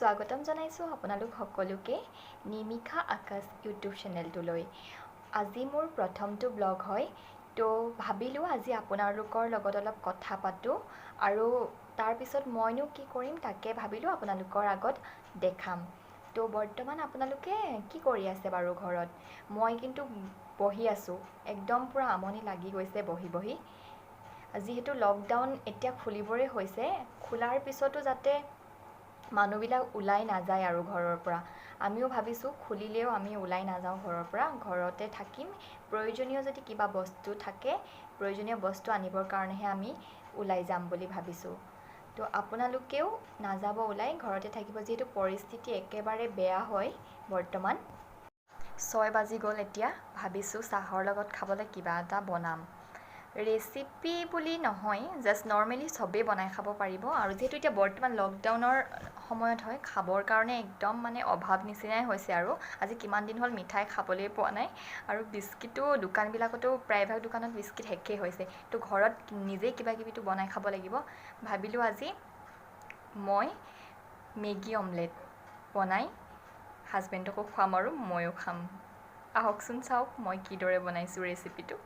স্বাগতম জনাইছোঁ আপোনালোক সকলোকে নিমিষা আকাশ ইউটিউব চেনেলটোলৈ। আজি মোৰ প্ৰথমটো ব্লগ হয়, তো ভাবিলোঁ আজি আপোনালোকৰ লগত অলপ কথা পাতোঁ আৰু তাৰপিছত মইনো কি কৰিম তাকে ভাবিলোঁ আপোনালোকৰ আগত দেখাম। তো বৰ্তমান আপোনালোকে কি কৰি আছে বাৰু ঘৰত? মই কিন্তু বহি আছোঁ, একদম পূৰা আমনি লাগি গৈছে বহি বহি। যিহেতু লকডাউন এতিয়া খুলিবৰে হৈছে, খোলাৰ পিছতো যাতে মানুহবিলাক ওলাই নাযায় আৰু ঘৰৰ পৰা। আমিও ভাবিছোঁ খুলিলেও আমি ওলাই নাযাওঁ ঘৰৰ পৰা, ঘৰতে থাকিম। প্ৰয়োজনীয় যদি কিবা বস্তু থাকে, প্ৰয়োজনীয় বস্তু আনিবৰ কাৰণেহে আমি ওলাই যাম বুলি ভাবিছোঁ। তো আপোনালোকেও নাযাব ওলাই, ঘৰতে থাকিব, যিহেতু পৰিস্থিতি একেবাৰে বেয়া হয় বৰ্তমান। 6 বাজি গ'ল এতিয়া, ভাবিছোঁ চাহৰ লগত খাবলৈ কিবা এটা বনাম। ৰেচিপি বুলি নহয়, জাষ্ট নৰ্মেলি চবেই বনাই খাব পাৰিব। আৰু যিহেতু এতিয়া বৰ্তমান লকডাউনৰ সময়ত হয়, খাবৰ কাৰণে একদম মানে অভাৱ নিচিনাই হৈছে আৰু। আজি কিমান দিন হ'ল মিঠাই খাবলৈ পোৱা নাই, আৰু বিস্কিটো দোকানবিলাকতো প্ৰায়ভাগ দোকানত বিস্কিট শেষেই হৈছে। তো ঘৰত নিজেই কিবা কিবিটো বনাই খাব লাগিব। ভাবিলোঁ আজি মই মেগী অমলেট বনাই হাজবেণ্ডকো খুৱাম আৰু ময়ো খাম। আহকচোন চাওক মই কিদৰে বনাইছোঁ ৰেচিপিটো।